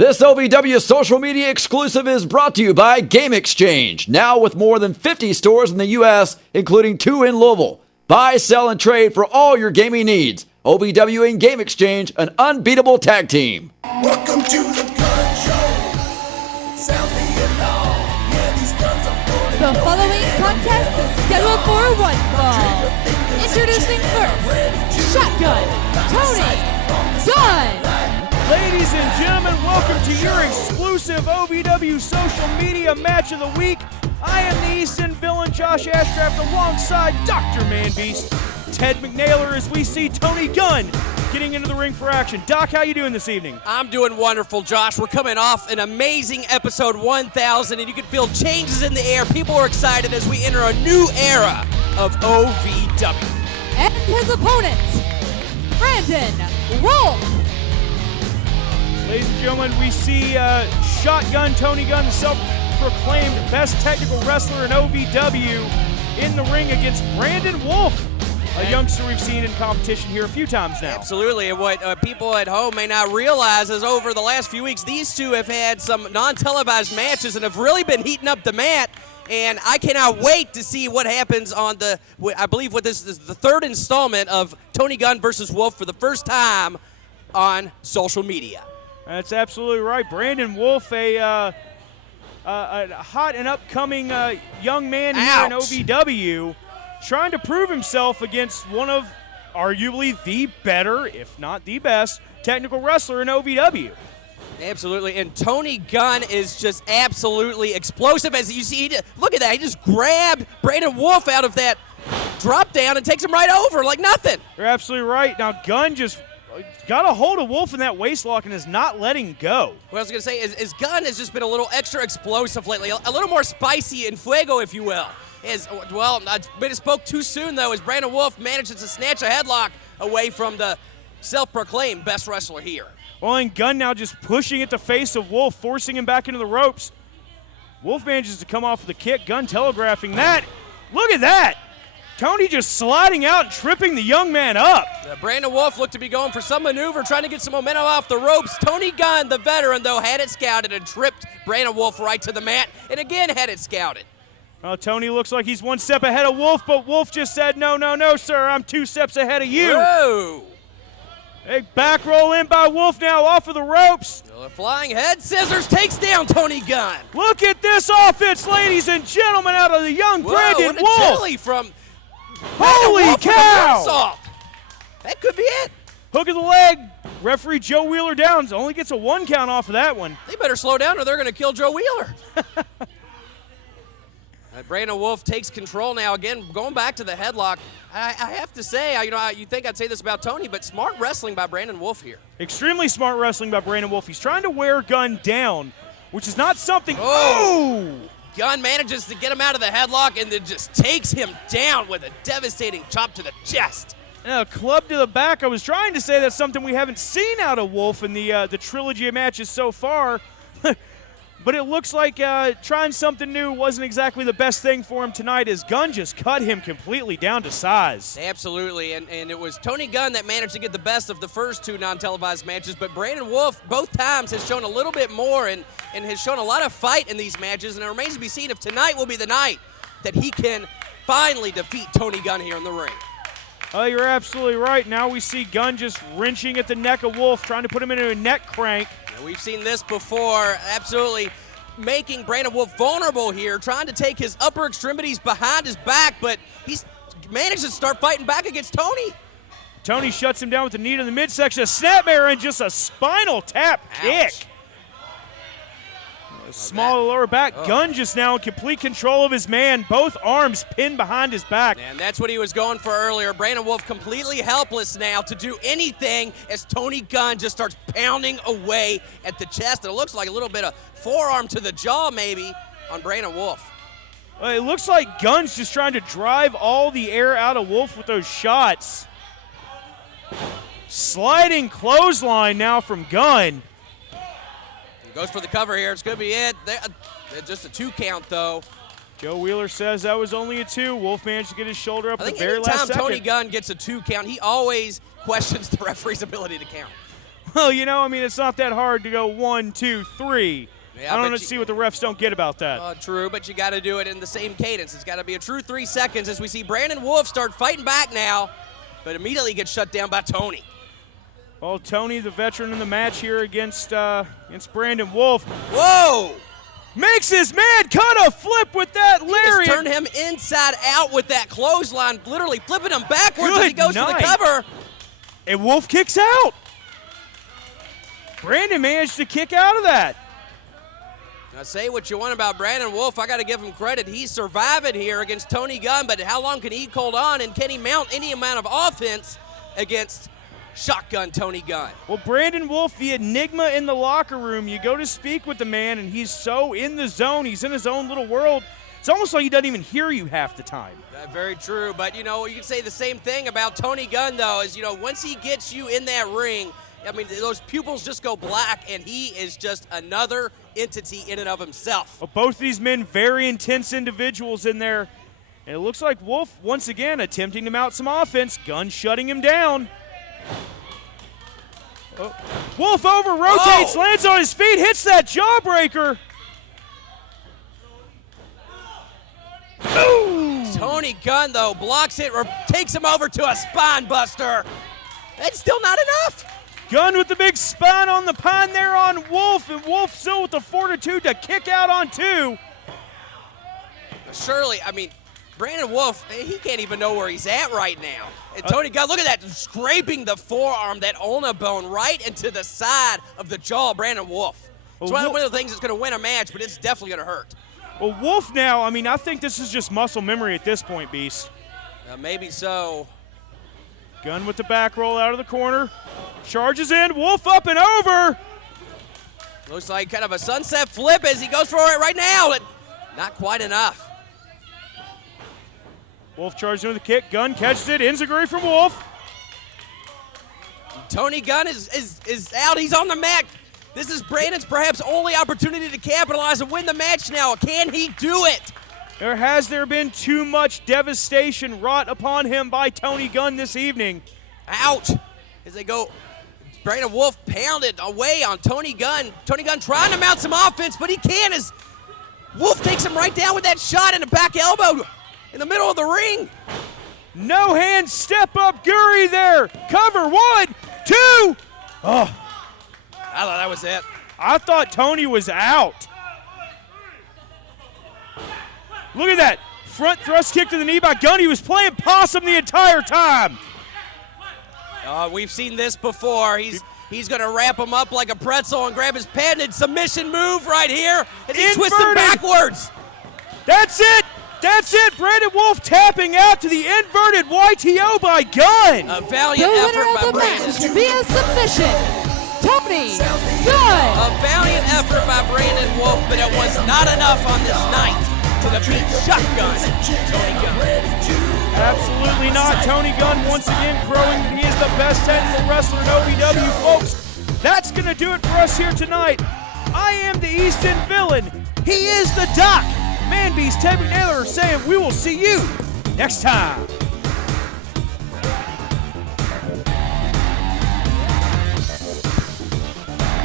This OVW social media exclusive is brought to you by Game Exchange, now with more than 50 stores in the U.S., including 2 in Louisville. Buy, sell, and trade for all your gaming needs. OVW and Game Exchange, an unbeatable tag team. Welcome to the Gunn Show. Sound the alarm. Yeah, these guns are falling. The following contest is scheduled for one fall. Introducing first, Shotgun, Tony, Gunn. Ladies and gentlemen, welcome to your exclusive OVW social media match of the week. I am the Easton villain, Josh Ashcraft, alongside Dr. Manbeast, Ted McNailer, as we see Tony Gunn getting into the ring for action. Doc, how you doing this evening? I'm doing wonderful, Josh. We're coming off an amazing episode 1000, and you can feel changes in the air. People are excited as we enter a new era of OVW. And his opponent, Brandon Wolf. Ladies and gentlemen, we see Shotgun Tony Gunn, the self-proclaimed best technical wrestler in OVW, in the ring against Brandon Wolf, a youngster we've seen in competition here a few times now. Absolutely, and what people at home may not realize is over the last few weeks, these two have had some non-televised matches and have really been heating up the mat, and I cannot wait to see what happens on I believe what this is the third installment of Tony Gunn versus Wolf for the first time on social media. That's absolutely right. Brandon Wolf, a hot and upcoming young man here in OVW, trying to prove himself against one of arguably the better, if not the best, technical wrestler in OVW. Absolutely, and Tony Gunn is just absolutely explosive. As you see, look at that. He just grabbed Brandon Wolf out of that drop down and takes him right over like nothing. You're absolutely right. Now, Gunn just got a hold of Wolf in that waist lock and is not letting go. What I was going to say is Gunn has just been a little extra explosive lately, a little more spicy and fuego, if you will. I maybe spoke too soon, though, as Brandon Wolf manages to snatch a headlock away from the self-proclaimed best wrestler here. Well, and Gunn now just pushing at the face of Wolf, forcing him back into the ropes. Wolf manages to come off with a kick, Gunn telegraphing that. Look at that! Tony just sliding out and tripping the young man up. Brandon Wolf looked to be going for some maneuver, trying to get some momentum off the ropes. Tony Gunn, the veteran, though, had it scouted and tripped Brandon Wolf right to the mat, and again had it scouted. Well, Tony looks like he's one step ahead of Wolf, but Wolf just said, no, sir, I'm 2 steps ahead of you. Whoa! Big back roll in by Wolf now off of the ropes. A flying head scissors takes down Tony Gunn. Look at this offense, ladies and gentlemen, out of the young Brandon what a Wolf. jelly from Holy Wolf cow! That could be it. Hook of the leg. Referee Joe Wheeler Downs only gets a 1 count off of that one. They better slow down or they're going to kill Joe Wheeler. Brandon Wolf takes control now. Again, going back to the headlock, I have to say, you think I'd say this about Tony, but smart wrestling by Brandon Wolf here. Extremely smart wrestling by Brandon Wolf. He's trying to wear Gunn down, which is not something. Oh! Gunn manages to get him out of the headlock and then just takes him down with a devastating chop to the chest. And a club to the back. I was trying to say that's something we haven't seen out of Wolf in the trilogy of matches so far. But it looks like trying something new wasn't exactly the best thing for him tonight, as Gunn just cut him completely down to size. Absolutely, and it was Tony Gunn that managed to get the best of the first 2 non-televised matches, but Brandon Wolf both times has shown a little bit more and has shown a lot of fight in these matches, and it remains to be seen if tonight will be the night that he can finally defeat Tony Gunn here in the ring. Oh, you're absolutely right. Now we see Gunn just wrenching at the neck of Wolf, trying to put him into a neck crank. We've seen this before, absolutely making Brandon Wolf vulnerable here, trying to take his upper extremities behind his back, but he's managed to start fighting back against Tony. Tony shuts him down with the knee to the midsection, a snapmare, and just a spinal tap kick. Small lower back. Gunn just now in complete control of his man, both arms pinned behind his back. And that's what he was going for earlier. Brandon Wolf completely helpless now to do anything as Tony Gunn just starts pounding away at the chest. And it looks like a little bit of forearm to the jaw maybe on Brandon Wolf. It looks like Gunn's just trying to drive all the air out of Wolf with those shots. Sliding clothesline now from Gunn. Goes for the cover here. It's going to be it. Just a 2 count, though. Joe Wheeler says that was only a 2. Wolf managed to get his shoulder up at the very last second. Anytime Tony Gunn gets a 2 count, he always questions the referee's ability to count. Well, I mean, it's not that hard to go 1, 2, 3. Yeah, I don't see what the refs don't get about that. True, but you got to do it in the same cadence. It's got to be a true 3 seconds as we see Brandon Wolf start fighting back now, but immediately gets shut down by Tony. Well, Tony, the veteran in the match here against Brandon Wolf. Whoa! Makes his man cut a flip with that lariat. He just turned him inside out with that clothesline, literally flipping him backwards as he goes Good for the night. cover. And Wolf kicks out. Brandon managed to kick out of that. Now, say what you want about Brandon Wolf. I got to give him credit. He's surviving here against Tony Gunn, but how long can he hold on, and can he mount any amount of offense against Shotgun Tony Gunn? Well, Brandon Wolf, the enigma in the locker room. You go to speak with the man, and he's so in the zone. He's in his own little world. It's almost like he doesn't even hear you half the time. Very true, but you can say the same thing about Tony Gunn, though, is once he gets you in that ring, I mean, those pupils just go black, and he is just another entity in and of himself. Well, both these men, very intense individuals in there. And it looks like Wolf, once again, attempting to mount some offense. Gunn shutting him down. Oh. Wolf over, rotates, lands on his feet, hits that jawbreaker. Ooh. Tony Gunn, though, blocks it or takes him over to a spine buster. That's still not enough. Gunn with the big spine on the pine there on Wolf, and Wolf still with the fortitude to kick out on 2. Surely, I mean, Brandon Wolf, he can't even know where he's at right now. And Tony Gunn, look at that, scraping the forearm, that ulna bone right into the side of the jaw of Brandon Wolf. It's one of the things that's going to win a match, but it's definitely going to hurt. Well, Wolf now, I mean, I think this is just muscle memory at this point, Beast. Maybe so. Gunn with the back roll out of the corner. Charges in, Wolf up and over. Looks like kind of a sunset flip as he goes for it right now, but not quite enough. Wolf charges in with a kick. Gunn catches it. Enziguri from Wolf. Tony Gunn is out. He's on the mat. This is Brandon's perhaps only opportunity to capitalize and win the match now. Can he do it? Has there been too much devastation wrought upon him by Tony Gunn this evening? Out as they go. Brandon Wolf pounded away on Tony Gunn. Tony Gunn trying to mount some offense, but he can't as Wolf takes him right down with that shot in the back elbow in the middle of the ring. No hand step up Guri there. Cover 1, 2. Oh, I thought that was it. I thought Tony was out. Look at that. Front thrust kick to the knee by Gunn. He was playing possum the entire time. We've seen this before. He's going to wrap him up like a pretzel and grab his patented submission move right here. And he twists him backwards. That's it. That's it. Brandon Wolf tapping out to the inverted YTO by Gunn. A The valiant winner effort of by the Brandon. match via submission, Tony Gunn. A valiant effort by Brandon Wolf, but it was not enough on this night to defeat Shotgun Tony Gunn. Absolutely not. Tony Gunn once again crowing that he is the best technical wrestler in OVW, folks. That's going to do it for us here tonight. I am the Easton Villain. He is the Doc. Man Beast, Ted McNaylor saying we will see you next time.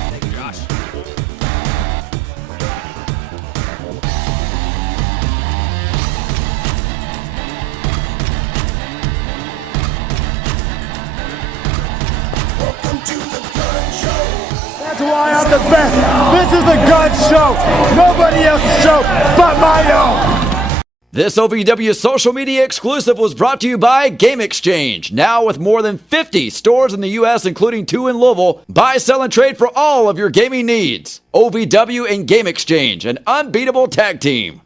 Thank you, Josh. Welcome to the Gunn Show. That's why I'm the best. This is the Gunn Show. Nobody else's show but my own. This OVW social media exclusive was brought to you by Game Exchange. Now with more than 50 stores in the U.S., including 2 in Louisville. Buy, sell, and trade for all of your gaming needs. OVW and Game Exchange, an unbeatable tag team.